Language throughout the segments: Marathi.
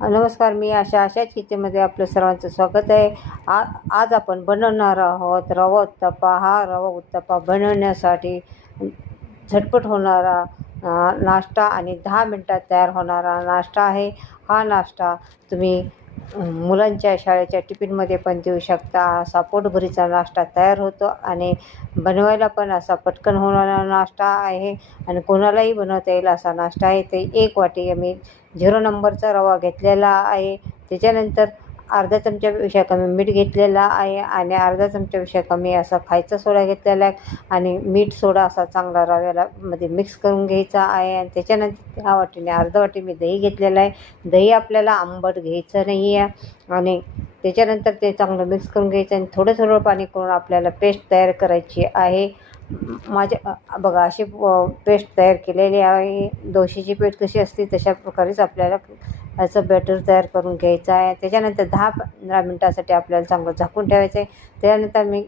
नमस्कार, मी अशाच किचनमध्ये आपलं सर्वांचं स्वागत आहे. आज आपण बनवणार आहोत रवा उत्तप्पा. हा रवा उत्तप्पा बनवण्यासाठी झटपट होणारा नाश्ता आणि 10 मिनटात तयार होणारा नाश्ता आहे. हा नाश्ता तुम्ही मुलांच्या शाळेच्या टिफिनमध्ये पण देऊ शकता. असा पोटभरीचा नाश्ता तयार होतो आणि बनवायला पण असा पटकन होणारा नाश्ता आहे आणि कोणालाही बनवता येईल असा नाश्ता आहे. ते 1 वाटी मी 0 नंबरचा रवा घेतलेला आहे. त्याच्यानंतर अर्धा चमच्यापेक्षा कमी मीठ घेतलेला आहे आणि अर्धा चमच्यापेक्षा कमी असा खायचा सोडा घेतलेला आहे आणि मीठ सोडा असा चांगला रव्याला मध्ये मिक्स करून घ्यायचा आहे. आणि त्याच्यानंतर ह्या वाटीने अर्धा वाटी मी दही घेतलेलं आहे. दही आपल्याला आंबट घ्यायचं नाही आहे आणि त्याच्यानंतर ते चांगलं मिक्स करून घ्यायचं आणि थोडं थोडं पाणी करून आपल्याला पेस्ट तयार करायची आहे. माझ्या बघा अशी पेस्ट तयार केलेली आहे. डोश्याची पेस्ट कशी असते तशा प्रकारेच आपल्याला याचं बॅटर तयार करून घ्यायचं आहे. त्याच्यानंतर 10-15 मिनटासाठी आपल्याला चांगलं झाकून ठेवायचं आहे. त्यानंतर मी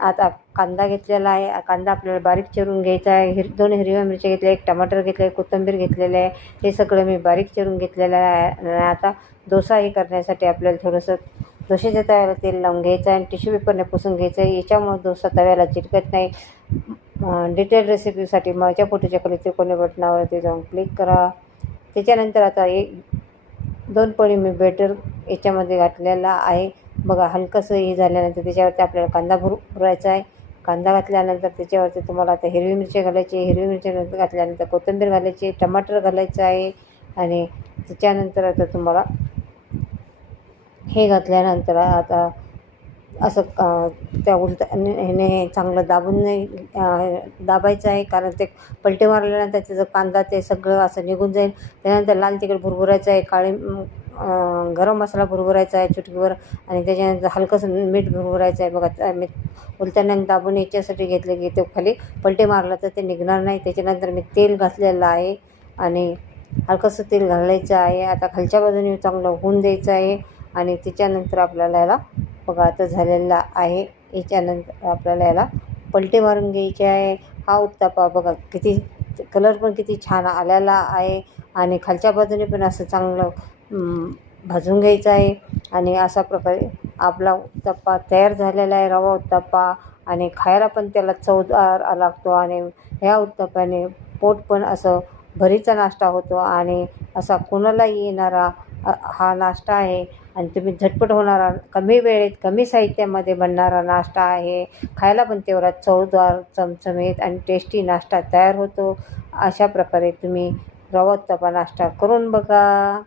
आता कांदा घेतलेला आहे. कांदा आपल्याला बारीक चिरून घ्यायचा आहे. 2 हिरव्या मिरच्या घेतल्या, 1 टमाटर घेतलं, कोथिंबीर घेतलेलं आहे. हे सगळं मी बारीक चिरून घेतलेलं आहे. आणि आता डोसा हे करण्यासाठी आपल्याला थोडंसं डोश्याच्या तव्याला तेल लावून घ्यायचं आहे आणि टिश्यू पेपरने पुसून घ्यायचं आहे. याच्यामुळे डोसा तव्याला चिटकत नाही. डिटेल रेसिपीसाठी माझ्या फोटोच्या खाली त्रिकोणी बटनावरती जाऊन क्लिक करा. त्याच्यानंतर आता 1-2 पळी मी बॅटर याच्यामध्ये घातलेला आहे. बघा हलकंसं हे झाल्यानंतर त्याच्यावरती आपल्याला कांदा भरायचा आहे. कांदा घातल्यानंतर त्याच्यावरती तुम्हाला आता हिरवी मिरची घालायची. हिरवी मिरची घातल्यानंतर कोथिंबीर घालायची, टमाटर घालायचं आहे आणि त्याच्यानंतर आता तुम्हाला हे घातल्यानंतर आता असं त्या ह्याने चांगलं दाबायचं आहे, कारण ते पलटी मारल्यानंतर त्याचं कांदा ते सगळं असं निघून जाईल. त्यानंतर लाल तिखट भुरभुरायचं आहे, गरम मसाला भुरभुरायचा आहे चुटकीवर आणि त्याच्यानंतर हलकंसं मीठ भुरभुरायचं आहे. बघा मी उलट्याने दाबून याच्यासाठी घेतलं की ते खाली पलटी मारलं तर ते निघणार नाही. त्याच्यानंतर मी तेल घातलेलं आहे आणि हलकंसं तेल घालायचं आहे. आता खालच्या बाजूने चांगलं होऊन द्यायचं आहे आणि त्याच्यानंतर आपल्याला याला बघा आता झालेला आहे. याच्यानंतर आपल्याला याला पलटी मारून घ्यायची आहे. हा उत्तप्पा बघा किती कलर पण किती छान आलेला आहे आणि खालच्या बाजूने पण असं चांगलं भाजून घ्यायचं आहे आणि अशा प्रकारे आपला उत्तप्पा तयार झालेला आहे, रवा उत्तप्पा. आणि खायला पण त्याला चवदार लागतो आणि ह्या उत्तप्प्याने पोट पण असं भरीचा नाश्ता होतो आणि असा कोणालाही येणारा हा नाश्ता आहे आणि तुम्ही झटपट होणारा, कमी वेळेत कमी साहित्यामध्ये बनणारा नाश्ता आहे. खायला पण तेवढा चवदार, चमचमीत आणि टेस्टी नाश्ता तयार होतो. अशा प्रकारे तुम्ही रवा उत्तप्पा नाश्ता करून बघा.